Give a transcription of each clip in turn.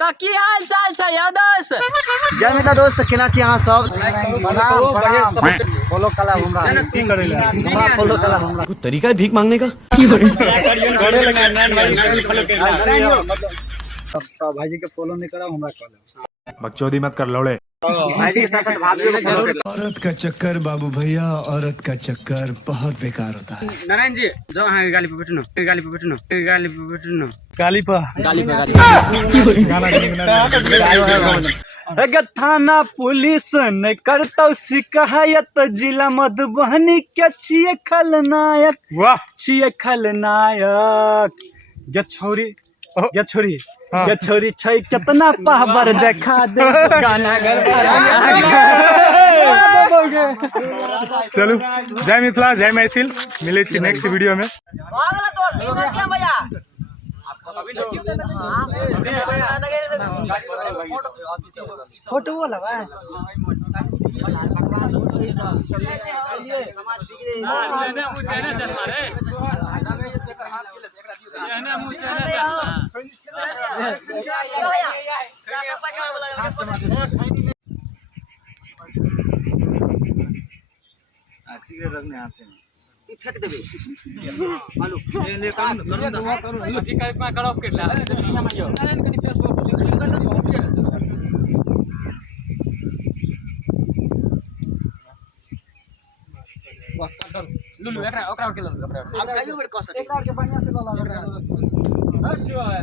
तो की हाल चाल छै यौ दोस्त? जय मिथिला दोस्त केना छी अहाँ सब? फॉलो कला हमरा की करे ले हमरा फॉलो कला हमरा कुछ तरीका है भीख मांगने का? तो भाई जी के फॉलो नहीं करा हमरा कॉल बकचोदी मत कर लौड़े। भाई जी के साथ भाभी को जरूर। औरत का चक्कर बाबू भैया, औरत का चक्कर बहुत बेकार होता है। नारायण जी जो हाँ गाली पे बैठनो गाली पे बैठनो गाली पे बैठनो गाली पर गाली पे थाना पुलिस ने करतौ शिकायत जिला मधुबनी के छिए खलनायक। वाह छिए खलनायक गे छोरी गे छोरी गे छोरी छै कितना पावर देखा दे गाना चलू जय मिथिला जय मैथिल मिले छी नेक्स्ट वीडियो में। फोटो वाला भाई रखने आते हैं फेंक देबे आलू ले करू जी का इतना कट ऑफ कर ला कनी फेसबुक बस कर लुलु एकरा ओकरा के लुलु ओकरा अब काइयो बेर कस एकरा के बढ़िया से ल ला ओकरा शिवा है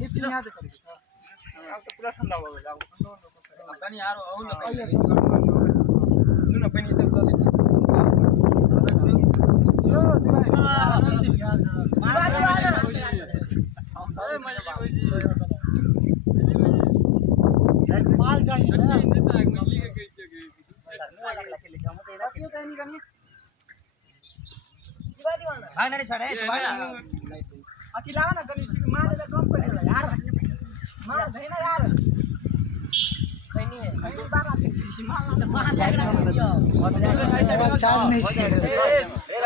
नीचे यहां से करी अब तो पूरा ठंडा हो गया पानी यार औ न पानी सब ले छी माल चाहिए भाई नहीं छोड़े अच्छी लगा ना कनी मार दे कम कर दे यार मार दे ना यार खैनी है खैनी बारा के मार ना मार जाएगा चार्ज नहीं है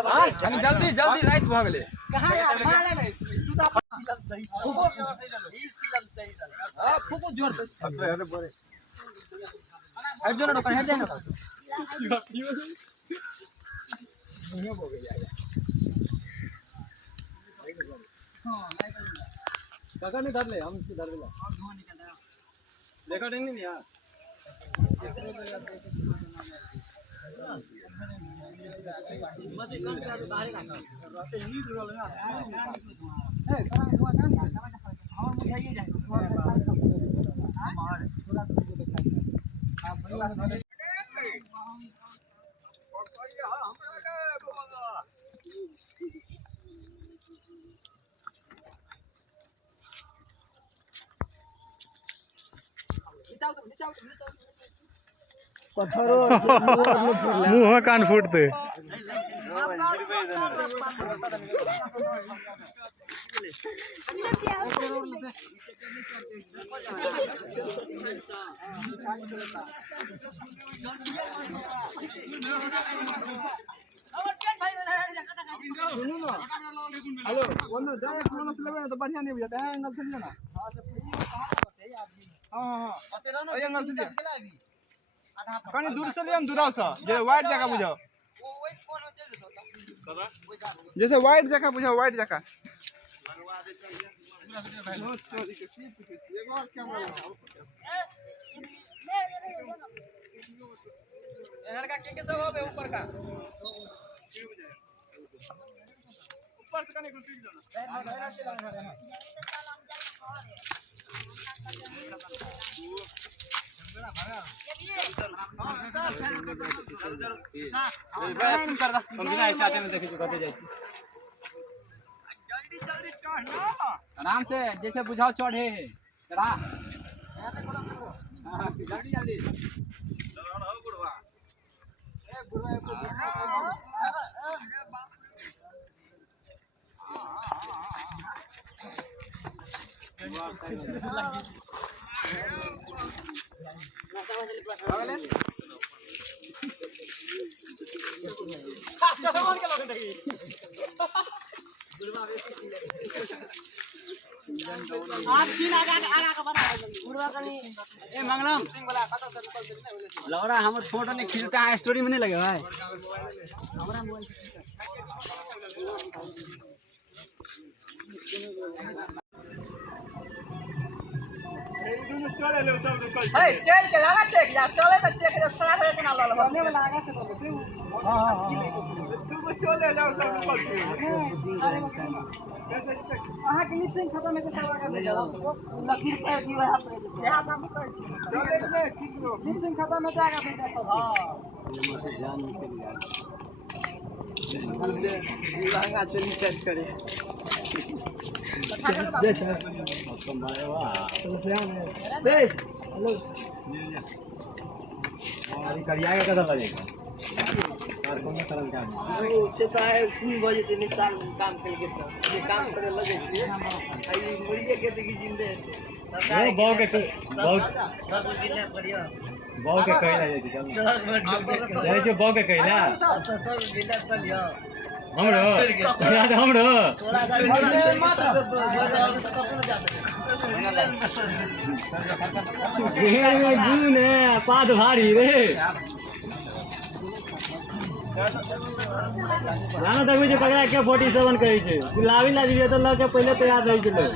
भाई हम जल्दी जल्दी रात भ गेले कहां यार मार ले तू तो सही ई सिलम सही हां फुको जोर से अरे बड़े हट जो ना तो हट जाए काका नहीं धर ले हम धर ले देखा नहीं यार मुंह कान फूटते हेलो ಒಂದು ಜಾಗ ಕೋನ ಫಿಲ್ಮ್ है तो बढ़िया नहीं बुझाता है एंगल से ना हां एंगल से कनी दूर से ले हम दूराव से जे वाइड जगह बुझाओ ओइ फोन में चल जतो दादा जैसे वाइड जगह बुझाओ वाइड जगह लगवा दे नो सॉरी के सी एक और कैमरा लगाओ ये लड़का के सब होबे ऊपर का ऊपर से कने घुस जाना आराम से जैसे बुझाओ चढ़े जल्दी जल्दी आप सीन आगा का बना पूरा कनी ए मंगलम सिंह वाला कत से निकल से नहीं बोले लौरा हमर फोटो नहीं खींचता है स्टोरी में नहीं लगे भाई ए चल के लगा चेक या चले तो चेक रे सड़ा है कि ना लल बने वाला आगे से तो हां तू चले जाओ सब निकल के आहा के निश्चय खत्म है तो सब आगे जाओ लकीर पे दियो है आपने से हां काम कर चले ले ठीक रो निश्चय खत्म है तो आगे बढ़ जाओ हां जान निकल यार से लहंगा चोली सेट करे देख मारे वाह दे हेलो और करिया के कदर लगेगा और कौन तरह का से तो है 3 बजे दिन साल काम कर के ये काम करे लगे छे आई मुड़िए के देखी जिंदे वो बाव के सब जिले बढ़िया बाव के कहला जाय छै बाव के कहला सब जिले चलियो हमरो याद हमरो घेर में गुन है पाद भारी रे गाना देखबै छै ककरा के 47 कहै छै गुलाबी लाजी त ल के पहिले तैयार रहै छै लोग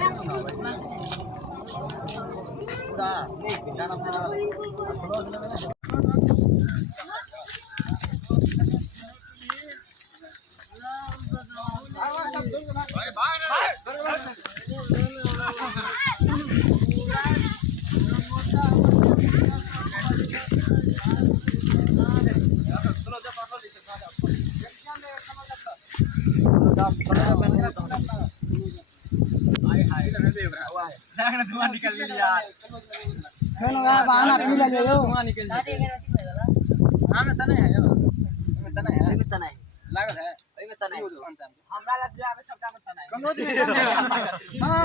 पूरा गाना पूरा धुआं निकल लिया हेलो बहाना पी ले लो धुआं निकल हां में तने है में तने है में तने लागल है ओइ में तने हमरा लग जावे सबका में तने कम रोज में हां